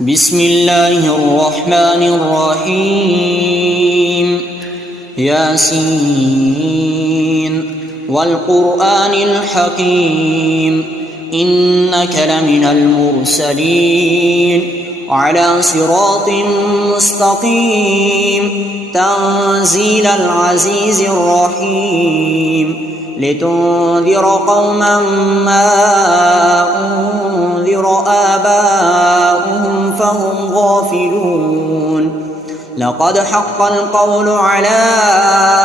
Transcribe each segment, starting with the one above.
بسم الله الرحمن الرحيم ياسين والقرآن الحكيم إنك لمن المرسلين على صراط مستقيم تنزيل العزيز الرحيم لتنذر قوما ما أنذر آباؤهم فهم غافلون لقد حق القول على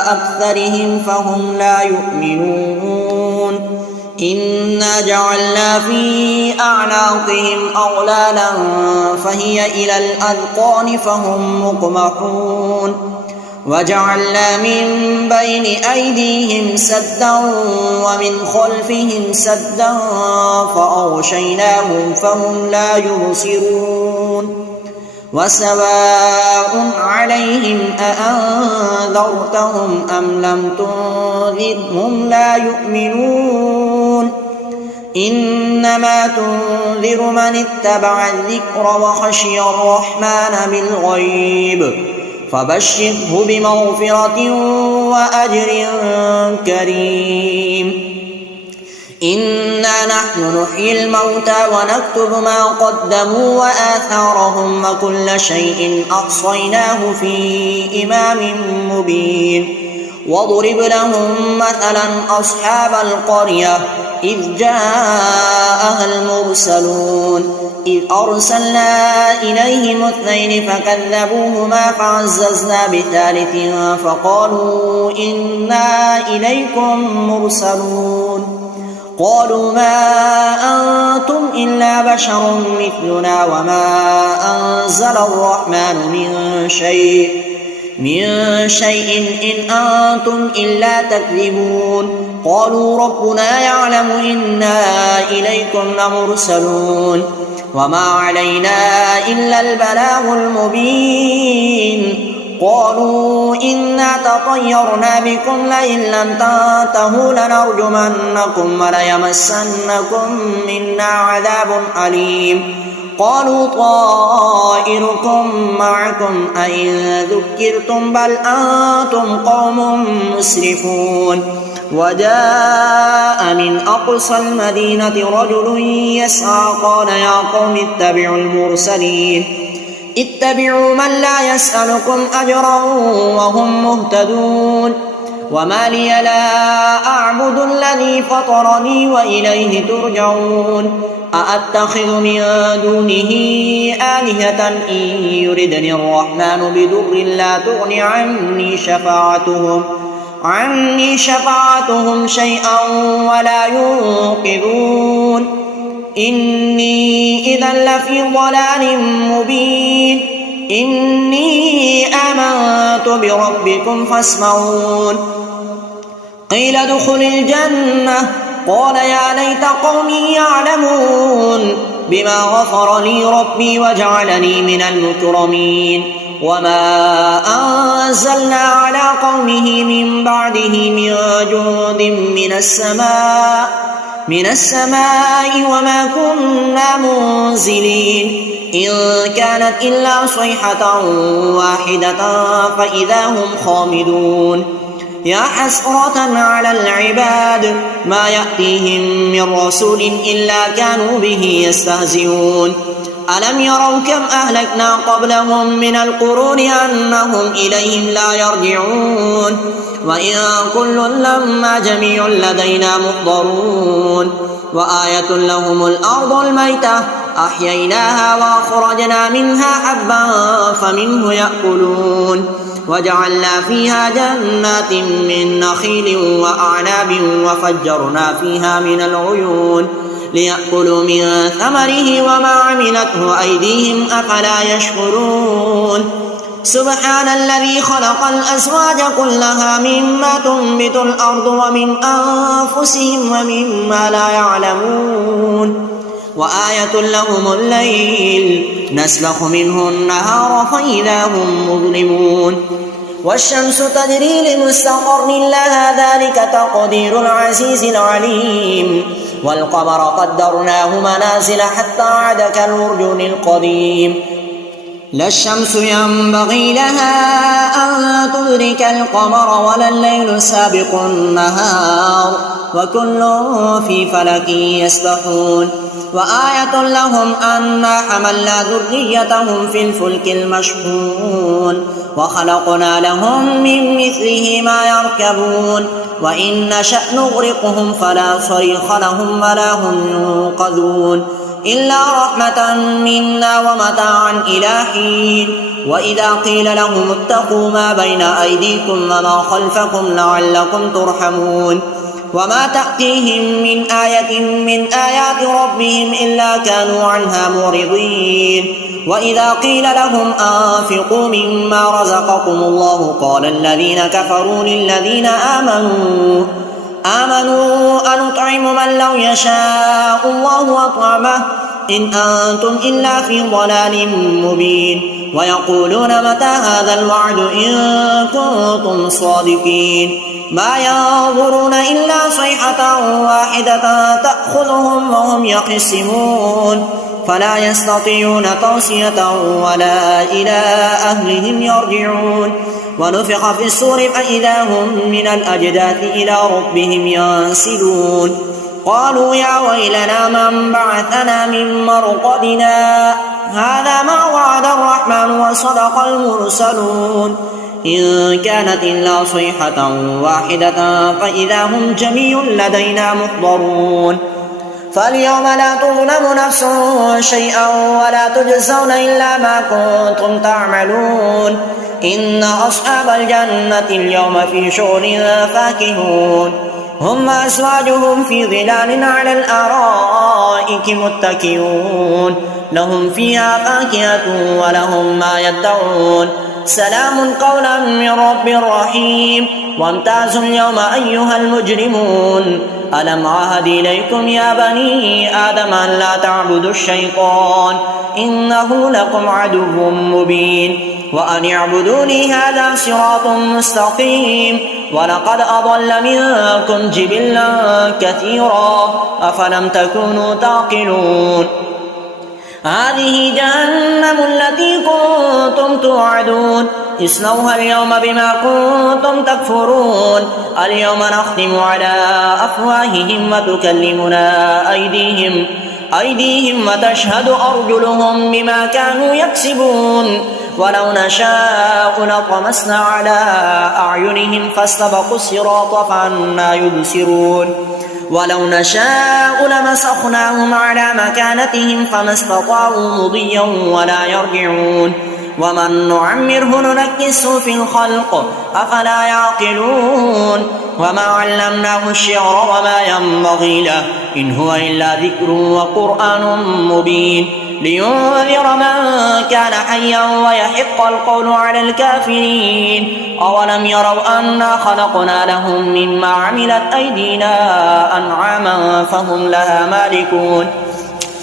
أكثرهم فهم لا يؤمنون إنا جعلنا في أعناقهم أغلالا فهي إلى الأذقان فهم مقمحون وجعلنا من بين أيديهم سدا ومن خلفهم سدا فأغشيناهم فهم لا يبصرون وسواء عليهم أأنذرتهم أم لم تنذرهم لا يؤمنون إنما تنذر من اتبع الذكر وخشي الرحمن بالغيب فبشره بمغفرة وأجر كريم إنا نحن نحيي الموتى ونكتب ما قدموا وآثارهم وكل شيء أحصيناه في إمام مبين واضرب لهم مثلا أصحاب القرية إذ جاءها المرسلون إذ أرسلنا إليهم اثنين فكذبوهما فعززنا بثالث فقالوا إنا إليكم مرسلون قالوا ما أنتم إلا بشر مثلنا وما أنزل الرحمن من شيء إن أنتم إلا تكذبون قالوا ربنا يعلم إنا إليكم لمرسلون وما علينا إلا البلاغ المبين قالوا إنا تطيرنا بكم لئن لم تنتهوا لنرجمنكم وليمسنكم منا عذاب أليم قالوا طائركم معكم أئن ذكرتم بل أنتم قوم مسرفون وجاء من أقصى المدينة رجل يسعى قال يا قوم اتبعوا المرسلين اتبعوا من لا يسألكم أجرا وهم مهتدون وما لي لا أعبد الذي فطرني وإليه ترجعون أأتخذ من دونه آلهة إن يردني الرحمن بضر لا تغن عني شفاعتهم شيئا ولا ينقذون إني إذا لفي ضلال مبين إني آمنت بربكم فاسمعون قيل ادخل الجنة قال يا ليت قومي يعلمون بما غفر لي ربي وجعلني من المكرمين وما أنزلنا على قومه من بعده من جند من السماء وما كنا منزلين إن كانت إلا صيحة واحدة فإذا هم خامدون يا حسرة على العباد ما يأتيهم من رسول إلا كانوا به يستهزئون ألم يروا كم أهلكنا قبلهم من القرون أنهم إليهم لا يرجعون وإن كل لما جميع لدينا محضرون وآية لهم الأرض الميتة أحييناها وأخرجنا منها حبا فمنه يأكلون وجعلنا فيها جنات من نخيل وأعناب وفجرنا فيها من العيون ليأكلوا من ثمره وما عملته أيديهم أفلا يشكرون سبحان الذي خلق الأزواج كلها مما تنبت الأرض ومن أنفسهم ومما لا يعلمون وآية لهم الليل نسلخ منه النهار فإذا هم مظلمون والشمس تجري لمستقر لها ذلك تقدير العزيز العليم والقمر قدرناه منازل حتى عاد كالعرجون القديم لا الشمس ينبغي لها أن تدرك القمر ولا الليل سابق النهار وكل في فلك يسبحون وآية لهم أنا حملنا ذريتهم في الفلك المشحون وخلقنا لهم من مثله ما يركبون وإن نشأ نغرقهم فلا صريخ لهم ولا هم ينقذون إلا رحمة منا ومتاعا إلى حين وإذا قيل لهم اتقوا ما بين أيديكم وما خلفكم لعلكم ترحمون وما تأتيهم من آية من آيات ربهم إلا كانوا عنها معرضين وإذا قيل لهم أنفقوا مما رزقكم الله قال الذين كفروا للذين آمنوا أنطعم من لو يشاء الله أطعمه إن أنتم إلا في ضلال مبين ويقولون متى هذا الوعد إن كنتم صادقين ما ينظرون إلا صيحة واحدة تأخذهم وهم يخصمون فلا يستطيعون توصية ولا إلى أهلهم يرجعون ونفخ في الصور فإذا هم من الأجداث إلى ربهم ينسلون قالوا يا ويلنا من بعثنا من مرقدنا هذا ما وعد الرحمن وصدق المرسلون إن كانت إلا صيحة واحدة فإذا هم جميع لدينا محضرون فاليوم لا تظلم نفس شيئا ولا تجزون إلا ما كنتم تعملون إن أصحاب الجنة اليوم في شغل فاكهون هم وأزواجهم في ظلال على الأرائك متكئون لهم فيها فاكهة ولهم ما يدعون سلام قولا من رب رحيم وامتازوا اليوم أيها المجرمون ألم عهد إليكم يا بني آدم أن لا تعبدوا الشيطان إنه لكم عدو مبين وأن اعبدوني هذا صراط مستقيم ولقد أضل منكم جبلا كثيرا أفلم تكونوا تعقلون هذه جهنم التي كنتم توعدون اصلوها اليوم بما كنتم تكفرون اليوم نختم على أفواههم وتكلمنا أيديهم وتشهد أرجلهم بما كانوا يكسبون ولو نشاء لطمسنا على أعينهم فاستبقوا الصراط فأنى يبصرون ولو نشاء لمسخناهم على مكانتهم فما استطاعوا مضيا ولا يرجعون ومن نعمره ننكسه في الخلق أفلا يعقلون وما علمناه الشعر وما ينبغي له إن هو إلا ذكر وقرآن مبين لينذر من كان حيا ويحق القول على الكافرين أولم يروا أنا خلقنا لهم مما عملت أيدينا أنعاما فهم لها مالكون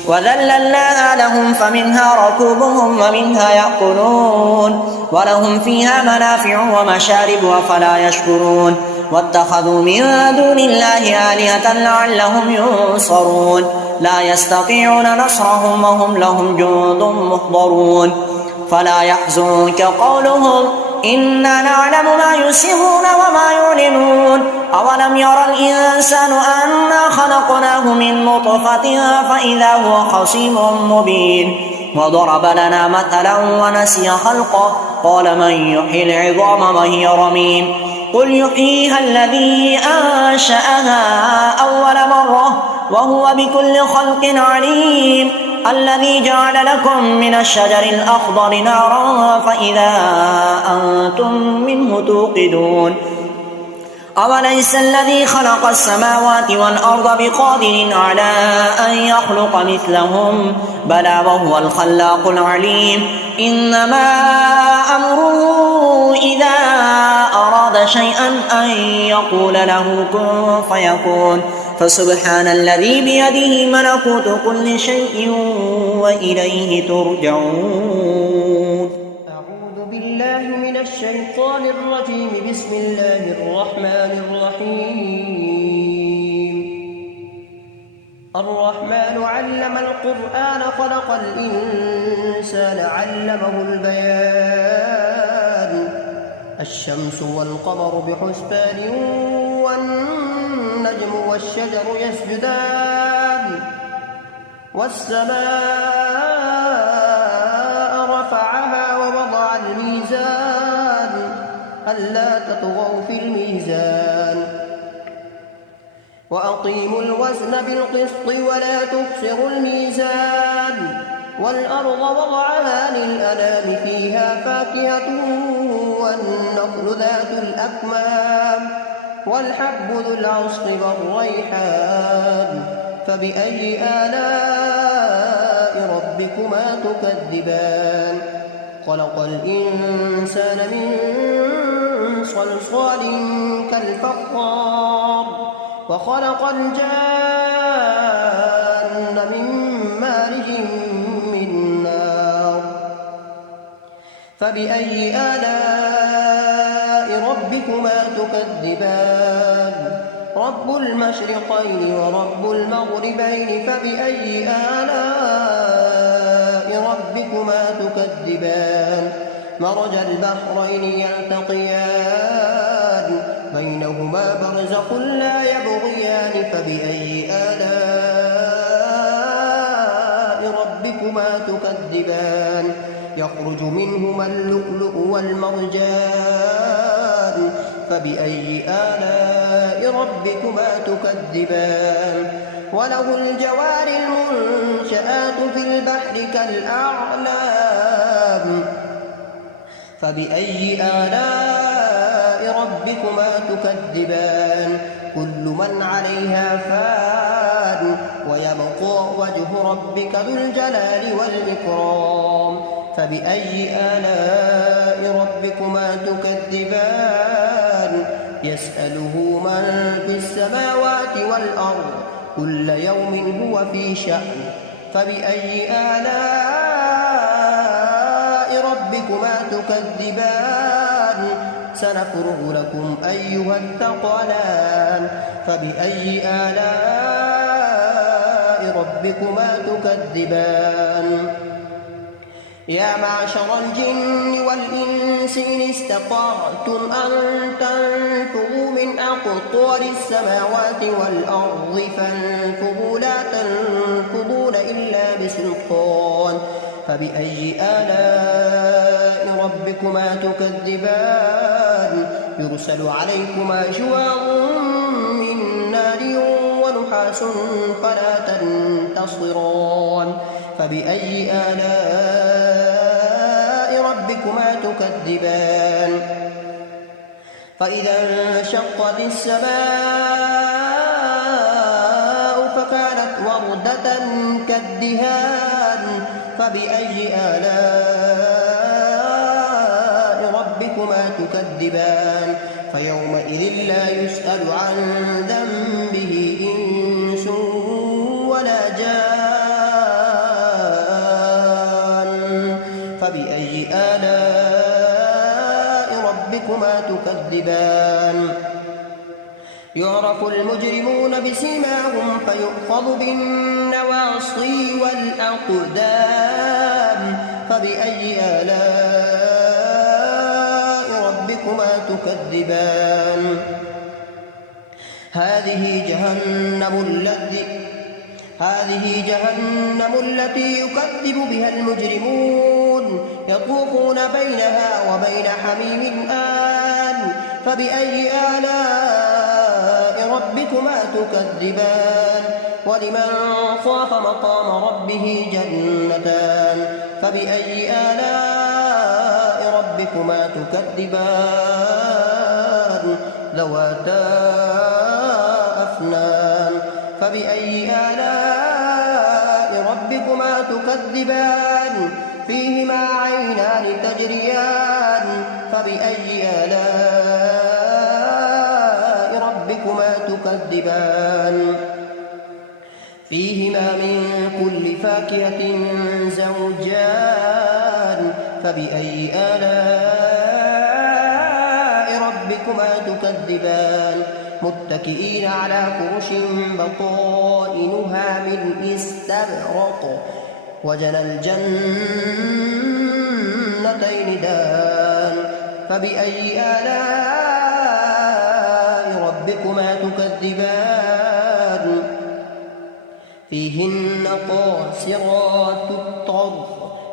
وذللناها لهم فمنها ركوبهم ومنها يأكلون ولهم فيها منافع ومشارب وفلا يشكرون واتخذوا من دون الله آلهة لعلهم ينصرون لا يستطيعون نصرهم وهم لهم جند محضرون فلا يحزنك قولهم إنا نعلم ما يسرون وما يعلنون أولم يرى الإنسان أنا خلقناه من نطفة فإذا هو خصيم مبين وضرب لنا مثلا ونسي خلقه قال من يحيي العظام وهي رميم قل يحييها الذي أنشأها أول مرة وهو بكل خلق عليم الذي جعل لكم من الشجر الأخضر نارا فإذا أنتم منه توقدون أوليس الذي خلق السماوات والأرض بقادر على أن يخلق مثلهم بلى وهو الخلاق العليم إنما أمره إذا أراد شيئا أن يقول له كن فيكون فسبحان الذي بيده ملكوت كل شيء وإليه ترجعون. أعوذ بالله من الشيطان الرجيم. بسم الله الرحمن الرحيم. الرحمن علم القرآن خلق الإنسان علمه البيان الشمس والقمر بحسبان والنجم والشجر يسجدان والسماء رفعها ووضع الميزان ألا تطغوا في الميزان وأقيموا الوزن بالقسط ولا تخسروا الميزان والأرض وضعها للأنام فيها فاكهة والنخل ذات الأكمام والحب ذو العصف والريحان فبأي آلاء ربكما تكذبان خلق الإنسان من صلصال كالفخار وخلق الجان من مارج من نار فبأي آلاء ربكما تكذبان رب المشرقين ورب المغربين فبأي آلاء ربكما تكذبان مرج البحرين يلتقيان بينهما برزخ لا يبغيان فبأي آلاء ربكما تكذبان يخرج منهما اللؤلؤ والمرجان فبأي آلاء ربكما تكذبان وله الجوار المنشآت في البحر كالأعلام فبأي آلاء ربكما تكذبان كل من عليها فان ويبقى وجه ربك ذو الجلال والإكرام فبأي آلاء ربكما تكذبان يسأله من في السماوات والأرض كل يوم هو في شأن فبأي آلاء ربكما تكذبان سنفرغ لكم أيها الثقلان فبأي آلاء ربكما تكذبان يا معشر الجن والإنس إن استطعتم أن تنفذوا من أقطار السماوات والأرض فانفذوا لا تنفذون إلا بسلطان فبأي آلاء ربكما تكذبان يرسل عليكما شواظ من نار ونحاس فلا تنتصران فبأي آلاء ربكما تكذبان فإذا انشقت السماء فكانت وردة كالدهان فبأي آلاء ربكما تكذبان فيومئذ لا يسأل عن ذنبه إنس ولا جان فبأي آلاء ربكما تكذبان يعرف المجرمون بسيماهم فيؤخذ بالنواصي والأقدام فبأي آلاء ربكما تكذبان هذه جهنم التي يكذب بها المجرمون يطوفون بينها وبين حميم آن فبأي آلاء ربكما تكذبان ولمن خاف مقام ربه جنتان فبأي آلاء ربكما تكذبان ذواتا أفنان فبأي آلاء ربكما تكذبان فيهما عينان تجريان فبأي آلاء ربكما تكذبان فيهما من كل فاكهة زوجان فبأي آلاء ربكما تكذبان متكئين على فرش بطائنها من استبرق وجنى الجنتين دان فبأي آلاء ربكما تكذبان فيهن قاصرات الطرف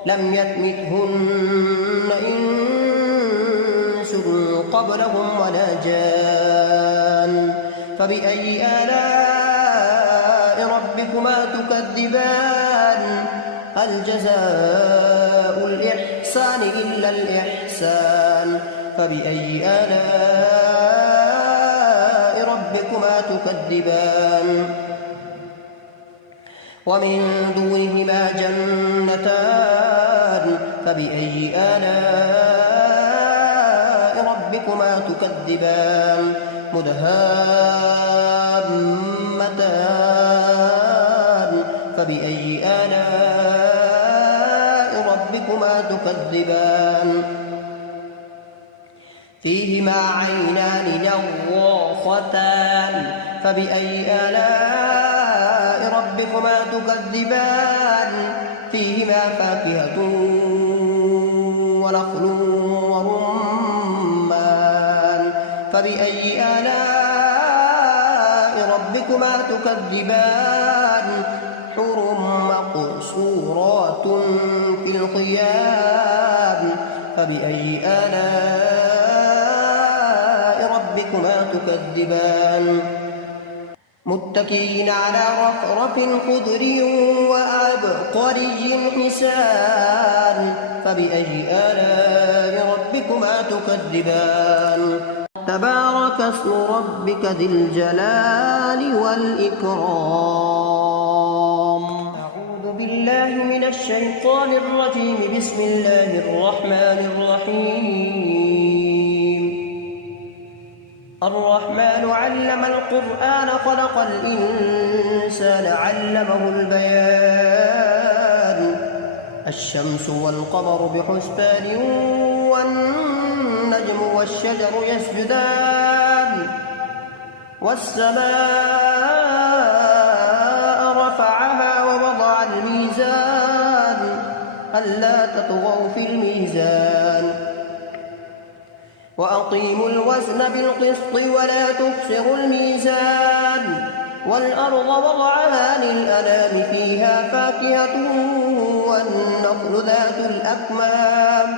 لم يطمثهن إنس قبلهم ولا جان فبأي آلاء ربكما تكذبان هل جزاء الإحسان إلا الإحسان فبأي آلاء ربكما تكذبان ومن دونهما جنتان فبأي آلاء ربكما تكذبان مدهامتان فبأي آلاء ربكما تكذبان فيهما عينان نضاختان فبأي آلاء ربكما تكذبان فيهما فاكهة ونخل ورمان فبأي آلاء ربكما تكذبان حور مقصورات في الخيام فبأي آلاء ربكما تكذبان متكئين على رفرف خضر وعبقري حسان فبأي آلاء ربكما تكذبان تبارك اسم ربك ذي الجلال والإكرام أعوذ بالله من الشيطان الرجيم بسم الله الرحمن الرحيم الرحمن علم القرآن خلق الإنسان علمه البيان الشمس والقمر بحسبان والنجم والشجر يسجدان والسماء رفعها ووضع الميزان ألا تطغوا في الميزان وأقيموا الوزن بالقسط ولا تخسروا الميزان والأرض وضعها للأنام فيها فاكهة والنخل ذات الأكمام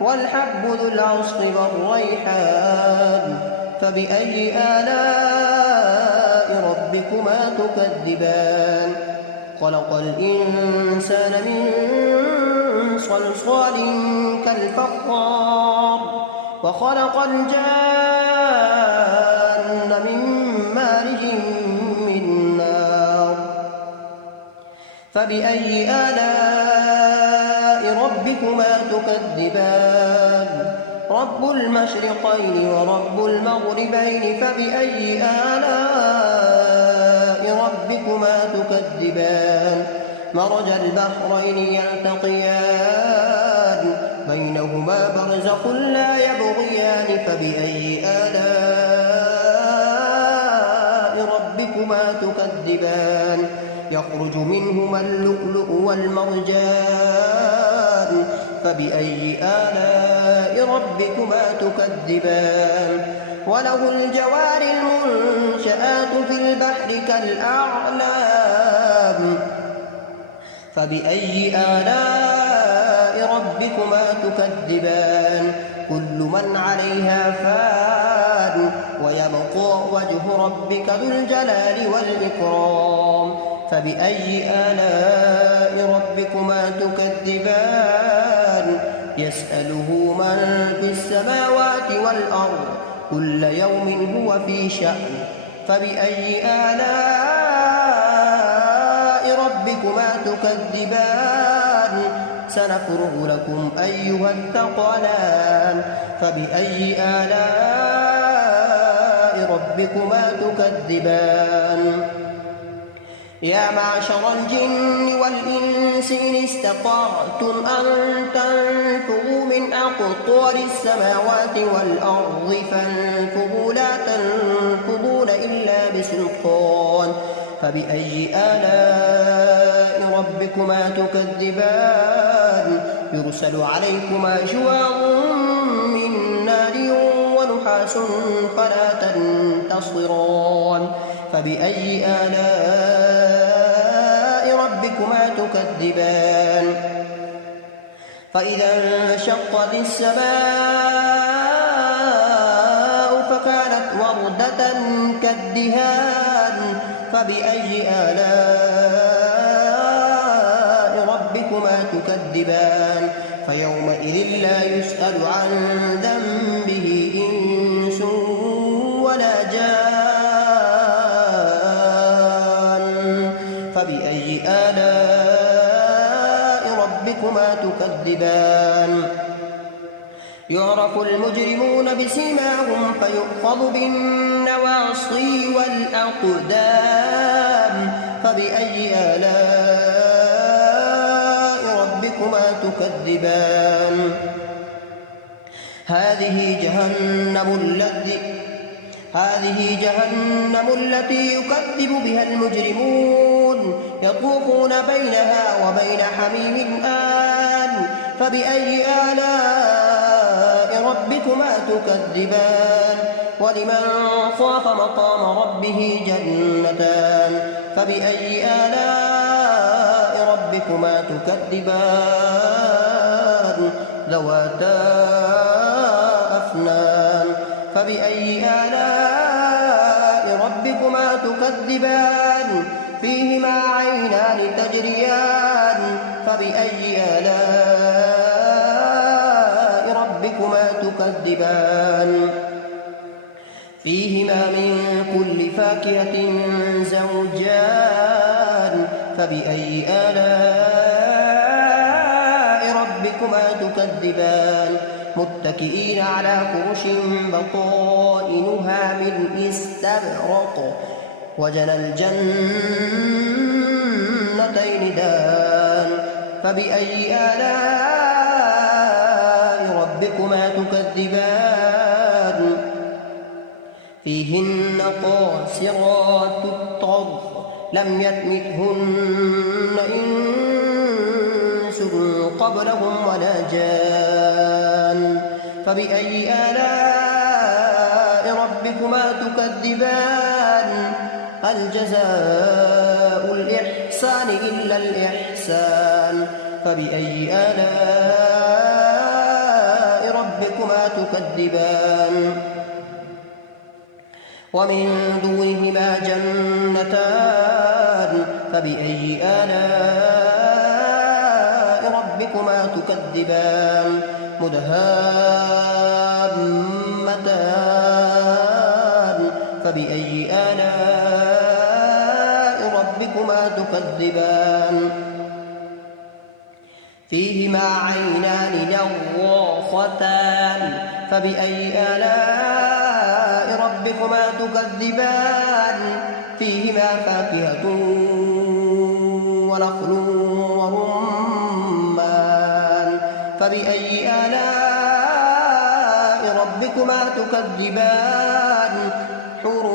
والحب ذو العصف والريحان فبأي آلاء ربكما تكذبان خلق الإنسان من صلصال كالفخار وخلق الجان من مارج من نار فبأي آلاء ربكما تكذبان رب المشرقين ورب المغربين فبأي آلاء ربكما تكذبان مرج البحرين يلتقيان بينهما برزخ لا يبغيان فبأي آلاء ربكما تكذبان يخرج منهما اللؤلؤ والمرجان فبأي آلاء ربكما تكذبان وله الجوار المنشآت في البحر كالأعلام فبأي آلاء ربكما تكذبان كل من عليها فان ويبقى وجه ربك ذو الجلال والإكرام فبأي آلاء ربكما تكذبان يسأله من في السماوات والأرض كل يوم هو في شأن فبأي آلاء ربكما تكذبان سنفرغ لكم أيها الثقلان فبأي آلاء ربكما تكذبان يا معشر الجن والإنس إن استطعتم أن تنفذوا من أقطار السماوات والأرض فانفضوا لا تنفضون إلا بسلطان فبأي آلاء ربكما تكذبان يرسل عليكما شواظ من نار ونحاس فلا تنتصران فبأي آلاء ربكما تكذبان فإذا انشقت السماء فكانت وردة كالدهان فبأي آلاء ربكما تكذبان فيومئذ لا يسأل عن ذنبه إنس ولا جان فبأي آلاء ربكما تكذبان يعرف المجرمون بسيماهم فيؤخذ بالنواصي والأقدام فبأي آلاء ربكما تكذبان هذه جهنم التي يكذب بها المجرمون يطوفون بينها وبين حميم آن فبأي آلاء ربكما تكذبان ولمن خاف مقام ربه جنتان فبأي آلاء ربكما تكذبان ذواتا أفنان فبأي آلاء ربكما تكذبان فيهما عينان تجريان فبأي آلاء ربكما تكذبان فيهما من كل فاكهة زوجان فبأي آلاء ربكما تكذبان متكئين على فرش بطائنها من استبرق وجنى الجنتين دان فبأي آلاء ربكما تكذبان فيهن قاصرات الطرف لم يطمثهن إنس قبلهم ولا جان فبأي آلاء ربكما تكذبان هل جزاء الإحسان إلا الإحسان فبأي آلاء ربكما تكذبان ومن دونهما جنتان فبأي آلاء ربكما تكذبان مدهامتان فبأي آلاء ربكما تكذبان فيهما عينان نضاختان فبأي آلاء ربكما تكذبان فيهما فاكهة ونخل ورمان فبأي آلاء ربكما تكذبان حور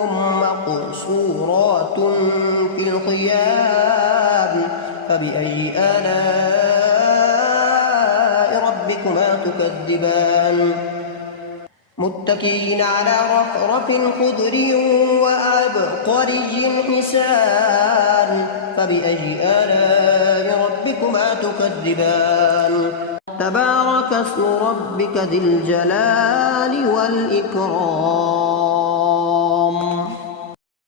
مقصورات في الخيام فبأي آلاء ربكما تكذبان متكئين على رفرف خضر وعبقري حسان فبأي آلاء ربكما تكذبان تبارك اسم ربك ذي الجلال والإكرام